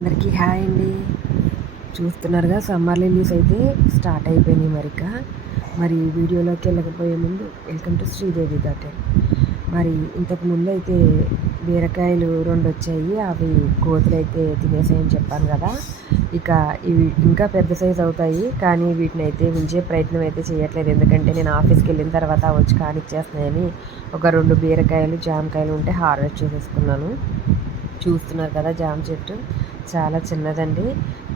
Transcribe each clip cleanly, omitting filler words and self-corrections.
అందరికీ హాయ్ అండి. చూస్తున్నారుగా సమ్మర్ రిలీజ్ అయితే స్టార్ట్ అయిపోయినాయి మరి వీడియోలోకి వెళ్ళకపోయే ముందు వెల్కమ్ టు శ్రీదేవి గార్డెన్. మరి ఇంతకు ముందు అయితే బీరకాయలు 2 వచ్చాయి. అవి కోతులు అయితే తినేసాయని చెప్పాను కదా. ఇక ఇవి ఇంకా పెద్ద సైజు అవుతాయి, కానీ వీటిని అయితే ఉంచే ప్రయత్నం అయితే చేయట్లేదు. ఎందుకంటే నేను ఆఫీస్కి వెళ్ళిన తర్వాత వచ్చి కానిచ్చేస్తున్నాయని ఒక 2 బీరకాయలు జామకాయలు ఉంటే హార్వెస్ట్ చేసేసుకున్నాను. చూస్తున్నారు కదా జామ చెట్టు చాలా చిన్నదండి.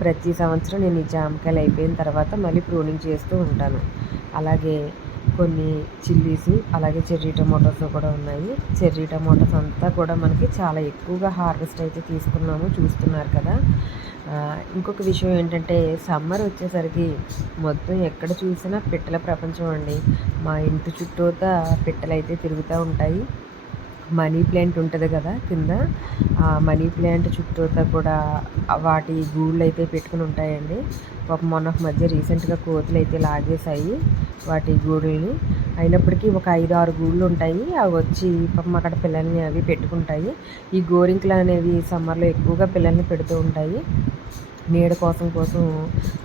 ప్రతి సంవత్సరం నేను ఈ జామకాయలు అయిపోయిన తర్వాత మళ్ళీ ప్రూనింగ్ చేస్తూ ఉంటాను. అలాగే కొన్ని చిల్లీస్, అలాగే చెర్రీ టమాటోస్ కూడా ఉన్నాయి. చెర్రీ టమాటోస్ అంతా కూడా మనకి చాలా ఎక్కువగా హార్వెస్ట్ అయితే తీసుకున్నాము, చూస్తున్నారు కదా. ఇంకొక విషయం ఏంటంటే సమ్మర్ వచ్చేసరికి మొత్తం ఎక్కడ చూసినా పిట్టల ప్రపంచం అండి. మా ఇంటి చుట్టూతా పిట్టలు అయితే తిరుగుతూ ఉంటాయి. మనీ ప్లాంట్ ఉంటుంది కదా కింద, ఆ మనీ ప్లాంట్ చుట్టూతా కూడా వాటి గూళ్ళు అయితే పెట్టుకుని ఉంటాయండి. మొన్న మధ్య రీసెంట్గా కోతులు అయితే లాగేశాయి వాటి గూడుల్ని. అయినప్పటికీ ఒక 5-6 గూళ్ళు ఉంటాయి. అవి వచ్చి పాపం అక్కడ పిల్లల్ని అవి పెట్టుకుంటాయి. ఈ గోరింకలు అనేవి సమ్మర్లో ఎక్కువగా పిల్లల్ని పెడుతూ ఉంటాయి. నీడ కోసం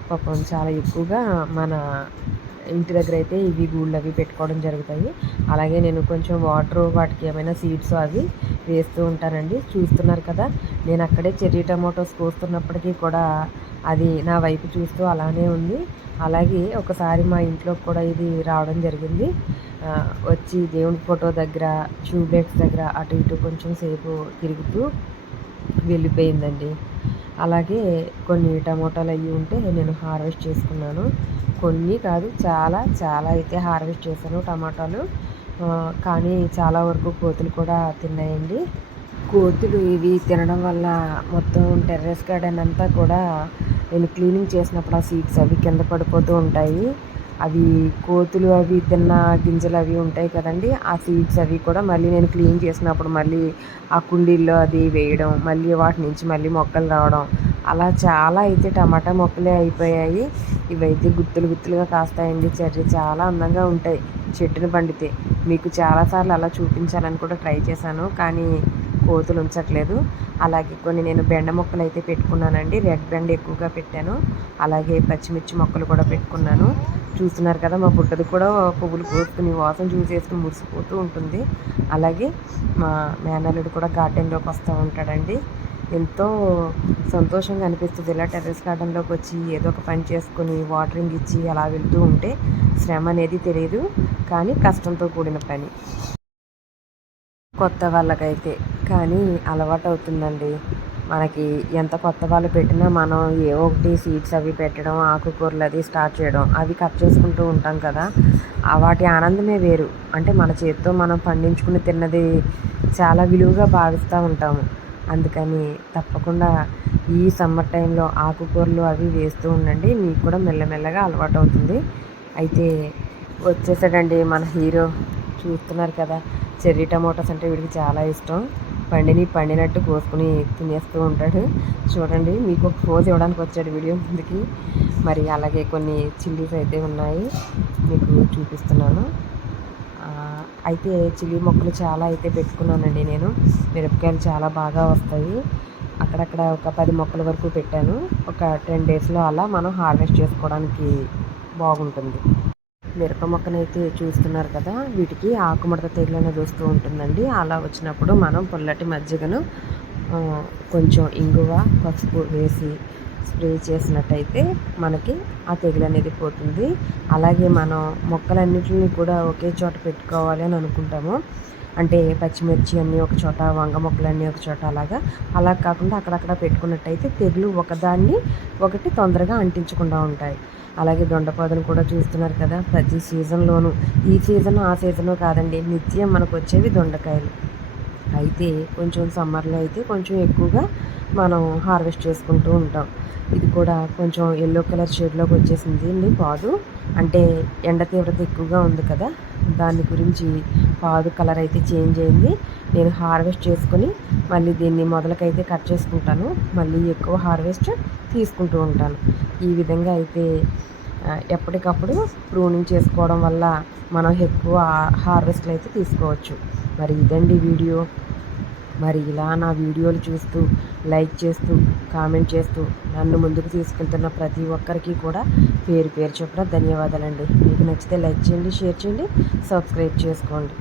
పాపం చాలా ఎక్కువగా మన ఇంటి దగ్గర అయితే ఇవి గూళ్ళు అవి పెట్టుకోవడం జరుగుతాయి. అలాగే నేను కొంచెం వాటర్ వాటికి ఏమైనా సీడ్స్ అవి వేస్తూ ఉంటానండి. చూస్తున్నారు కదా, నేను అక్కడే చెర్రీ టమాటోస్ కోస్తున్నప్పటికీ కూడా అది నా వైపు చూస్తూ అలానే ఉంది. అలాగే ఒకసారి మా ఇంట్లోకి కూడా ఇది రావడం జరిగింది. వచ్చి దేవుని ఫోటో దగ్గర, ట్యూబ్లైట్స్ దగ్గర అటు ఇటు కొంచెం సేపు తిరుగుతూ వెళ్ళిపోయిందండి. అలాగే కొన్ని టమోటాలు అవి ఉంటే నేను హార్వెస్ట్ చేసుకున్నాను. కొన్ని కాదు, చాలా చాలా అయితే హార్వెస్ట్ చేశాను టమాటాలు. కానీ చాలా వరకు కోతులు కూడా తిన్నాయండి. కోతులు ఇవి తినడం వల్ల మొత్తం టెర్రస్ గార్డెన్ అంతా కూడా నేను క్లీనింగ్ చేసినప్పుడు ఆ సీడ్స్ అవి కింద పడిపోతూ ఉంటాయి. అవి కోతులు అవి తిన్న గింజలు అవి ఉంటాయి కదండి, ఆ సీడ్స్ అవి కూడా మళ్ళీ నేను క్లీన్ చేసినప్పుడు మళ్ళీ ఆ కుండీల్లో అది వేయడం, మళ్ళీ వాటి నుంచి మళ్ళీ మొక్కలు రావడం, అలా చాలా అయితే టమాటా మొక్కలే అయిపోయాయి. ఇవైతే గుత్తులు గుత్తులుగా కాస్తాయండి. చెర్రీ చాలా అందంగా ఉంటాయి చెట్టుని పండితే. మీకు చాలాసార్లు అలా చూపించాలని కూడా ట్రై చేశాను, కానీ కోతులు ఉంచట్లేదు. అలాగే కొన్ని నేను బెండ మొక్కలు అయితే పెట్టుకున్నానండి. రెడ్ బెండ ఎక్కువగా పెట్టాను. అలాగే పచ్చిమిర్చి మొక్కలు కూడా పెట్టుకున్నాను. చూస్తున్నారు కదా, మా బుడ్డది కూడా పువ్వులు కోసుకుని వాసన చూసేసుకుని మురిసిపోతూ ఉంటుంది. అలాగే మా మేనల్లుడు కూడా గార్డెన్లోకి వస్తూ ఉంటాడండి. ఎంతో సంతోషంగా అనిపిస్తుంది ఇలా టెర్రస్ గార్డెన్లోకి వచ్చి ఏదో ఒక పని చేసుకొని వాటరింగ్ ఇచ్చి అలా వెళ్తూ ఉంటే. శ్రమ అనేది తెలియదు, కానీ కష్టంతో కూడిన పని కొత్త వాళ్ళకైతే. కానీ అలవాటు అవుతుందండి. మనకి ఎంత కొత్త వాళ్ళు పెట్టినా మనం ఏవో ఒకటి సీడ్స్ అవి పెట్టడం, ఆకుకూరలు అది స్టార్ట్ చేయడం, అవి కట్ చేసుకుంటూ ఉంటాం కదా. వాటి ఆనందమే వేరు. అంటే మన చేతితో మనం పండించుకుని తిన్నది చాలా విలువగా భావిస్తూ ఉంటాము. అందుకని తప్పకుండా ఈ సమ్మర్ టైంలో ఆకుకూరలు అవి వేస్తూ ఉండండి. మీకు కూడా మెల్లమెల్లగా అలవాటు అవుతుంది. అయితే వచ్చేసాడండి మన హీరో. చూస్తున్నారు కదా, చెర్రీ టమోటాస్ అంటే వీడికి చాలా ఇష్టం. పండినట్టు కోసుకుని తినేస్తూ ఉంటాడు. చూడండి, మీకు ఒక ఫోజ్ ఇవ్వడానికి వచ్చాడు వీడియో ముందుకి. మరి అలాగే కొన్ని చిల్లీస్ అయితే ఉన్నాయి, మీకు చూపిస్తున్నాను. అయితే చిల్లీ మొక్కలు చాలా అయితే పెట్టుకున్నానండి నేను. మిరపకాయలు చాలా బాగా వస్తాయి. అక్కడక్కడ ఒక 10 మొక్కల వరకు పెట్టాను. ఒక 10 డేస్లో అలా మనం హార్వెస్ట్ చేసుకోవడానికి బాగుంటుంది. మిరప మొక్కనైతే చూస్తున్నారు కదా, వీటికి ఆకుముడత తెగులు అనేది వస్తూ ఉంటుందండి. అలా వచ్చినప్పుడు మనం పొల్లటి మజ్జిగను కొంచెం ఇంగువ, పసుపు వేసి స్ప్రే చేసినట్టయితే మనకి ఆ తెగులు అనేది పోతుంది. అలాగే మనం మొక్కలన్నిటిని కూడా ఒకే చోట పెట్టుకోవాలి అని అనుకుంటాము. అంటే పచ్చిమిర్చి అన్నీ ఒక చోట, వంగ మొక్కలన్నీ ఒక చోట, అలా కాకుండా అక్కడక్కడ పెట్టుకున్నట్టయితే తెగులు ఒకదాన్ని ఒకటి తొందరగా అంటించకుండా ఉంటాయి. అలాగే దొండపాదును కూడా చూస్తున్నారు కదా, ప్రతి సీజన్లోనూ, ఈ సీజన్ ఆ సీజను కాదండి, నిత్యం మనకు వచ్చేవి దొండకాయలు. అయితే కొంచెం సమ్మర్లో అయితే కొంచెం ఎక్కువగా మనం హార్వెస్ట్ చేసుకుంటూ ఉంటాం. ఇది కూడా కొంచెం ఎల్లో కలర్ షేడ్లోకి వచ్చేసింది అండి పాదు. అంటే ఎండ తీవ్రత ఎక్కువగా ఉంది కదా, దాని గురించి పాదు కలర్ అయితే చేంజ్ అయింది. నేను హార్వెస్ట్ చేసుకొని మళ్ళీ దీన్ని మొదలకైతే కట్ చేసుకుంటాను. మళ్ళీ ఎక్కువ హార్వెస్ట్ తీసుకుంటూ ఉంటాను. ఈ విధంగా అయితే ఎప్పటికప్పుడు ప్రూనింగ్ చేసుకోవడం వల్ల మనం ఎక్కువ హార్వెస్ట్లు అయితే తీసుకోవచ్చు. మరి ఇదండి వీడియో. మరి ఇలా నా వీడియోలు చూస్తూ లైక్ చేస్తూ కామెంట్ చేస్తూ నన్ను ముందుకు తీసుకెళ్తున్న ప్రతి ఒక్కరికి కూడా పేరు పేరు చొప్పున ధన్యవాదాలండి. మీకు నచ్చితే లైక్ చేయండి, షేర్ చేయండి, సబ్స్క్రైబ్ చేసుకోండి.